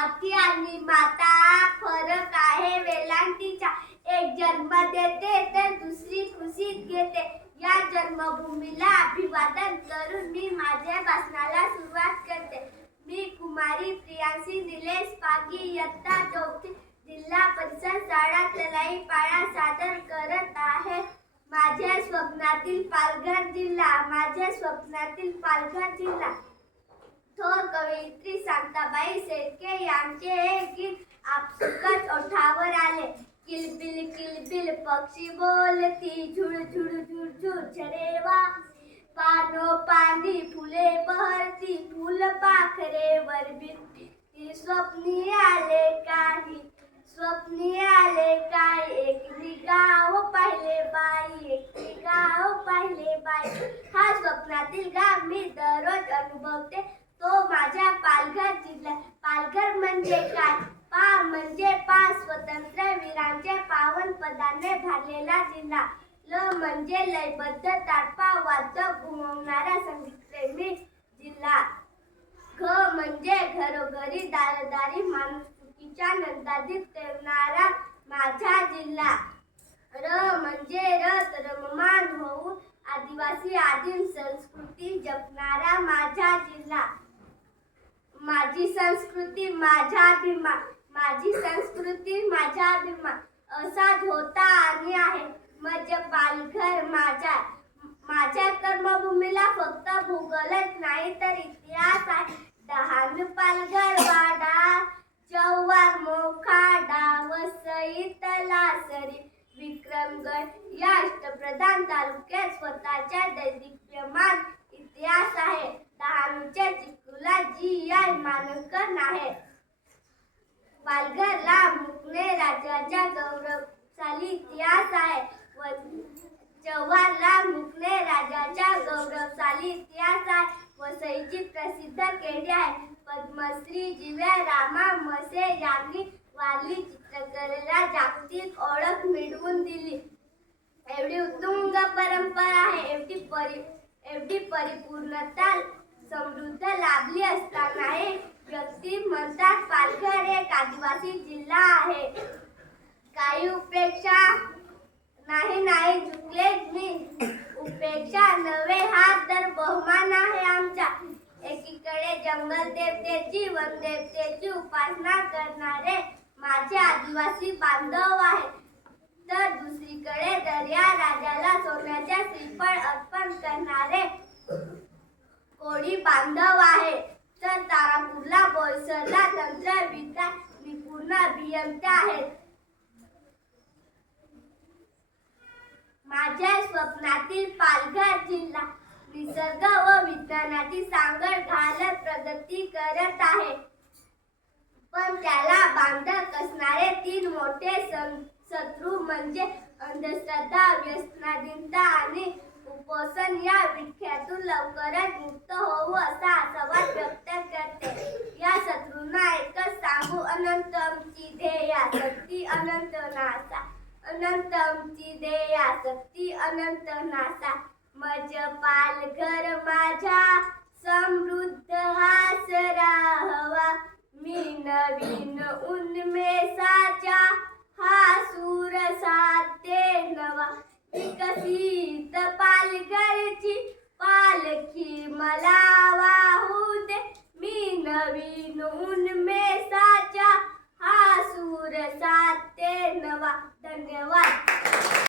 माती आणि माता फरक आहे वेलांटीचा. एक जन्म देते तर दुसरी खुशीत घेते. या जन्मभूमीला अभिवादन करून मी माझ्या भाषणाला सुरुवात करते. मी कुमारी प्रियांशी निलेश पागी इयत्ता चौथी जिल्हा परिषद शाळा तलाई पाळा सादर करत आहे. माझ्या स्वप्नातील पालघर जिल्हा माझ्या स्वप्नातील पालघर जिल्हा. थोर कवयित्री शांताबाई शेळके यांचे हे गीत आपसुकच ओठावर आले. किलबिल किलबिल पक्षी बोलती झुळ झुळ झुळ झुळ झरेवा पानो पानी फुले बहरती फुल पाखरे वर स्वप्नी आले काही स्वप्नी आले काय? एक गाव पाहिले बाई एक गाव पाहिले बाई. हा स्वप्नातील गाव मी दररोज अनुभवते. तो माझ्या पालघर जिल्हा पालघर म्हणजे काय? पा म्हणजे पाच स्वतंत्र वीरांचे पावन पदाने भरलेला जिल्हा. ल म्हणजे लयबद्ध ताडपा वाद्य घुमवणारा संगीतप्रेमी जिल्हा. घ म्हणजे घरोघरी दारदारी माणूस चुकीच्या नंदादीत ठेवणारा माझा जिल्हा. र म्हणजे रथ रममान होऊन आदिवासी आदिम संस्कृती जपणारा माझा जिल्हा. माझी संस्कृती माझा अभिमान माझी संस्कृती माझा अभिमान असा होता आणि आहे. मज पालघर माझा माझ्या कर्मभूमीला फक्त भूगोलच नाही तर इतिहास आहे. डहाणू पालघर वाडा जव्हार मोखाडा वसई तलासरी विक्रमगड या अष्टप्रधान तालुक्यात स्वतःच्या दैदिप्यमान इतिहास आहे डहाणूच्या चिकुला लाल मानकर आहे पालघरला मुकणे राज्याच्या गौरवशाली इतिहास आहे. व जव्हारला मुकणे राजाच्या गौरवशाली इतिहास आहे. वसईची प्रसिद्ध केळी आहे. पद्मश्री जिव्या रामा मसे यांनी वारली चित्रकलेला जागतिक ओळख मिळवून दिली. एवढी उत्तुंग परंपरा आहे. एवढी परि एवढी परिपूर्णता समृद्ध लाभली असतानाही व्यक्ती म्हणतात पालघर एक आदिवासी जिल्हा आहे. काही उपेक्षा नाही नाही झुकले मी. उपेक्षा नव्हे हा तर बहुमान आहे आमचा. एकीकडे जंगल देवतेची वन देवतेची उपासना करणारे माझे आदिवासी बांधव आहेत. तर दुसरीकडे दर्या राजाला सोन्याच्या श्रीफळ अर्पण करणारे कोणी बांधव आहे? तर तारापूरला बोईसरला तंत्रविद्या निपुण आहेत. माझ्या स्वप्नातील पालघर जिल्हा निसर्ग व विज्ञानाची सांगड घालत प्रगती करत आहे. पण त्याला बांधत असणारे तीन मोठे सं- शत्रू म्हणजे अंधश्रद्धा व्यसनाधीनता आणि कुपोषण या विख्यातून लवकरच मुक्त होऊ असा आशावाद व्यक्त करते. या शत्रूंना एकच सांगू अनंतमची ध्येया शक्ती अनंत नासा. अनंतमची ध्येया शक्ती अनंत नासा. मज पालघर माझ्या समृद्ध हास राहवा. मी नवीन उन्मे विकसित पालघरची पालखी मला वाहू दे. मी नवीन उन्मेषाच्या हा सूर साधे नवा. धन्यवाद.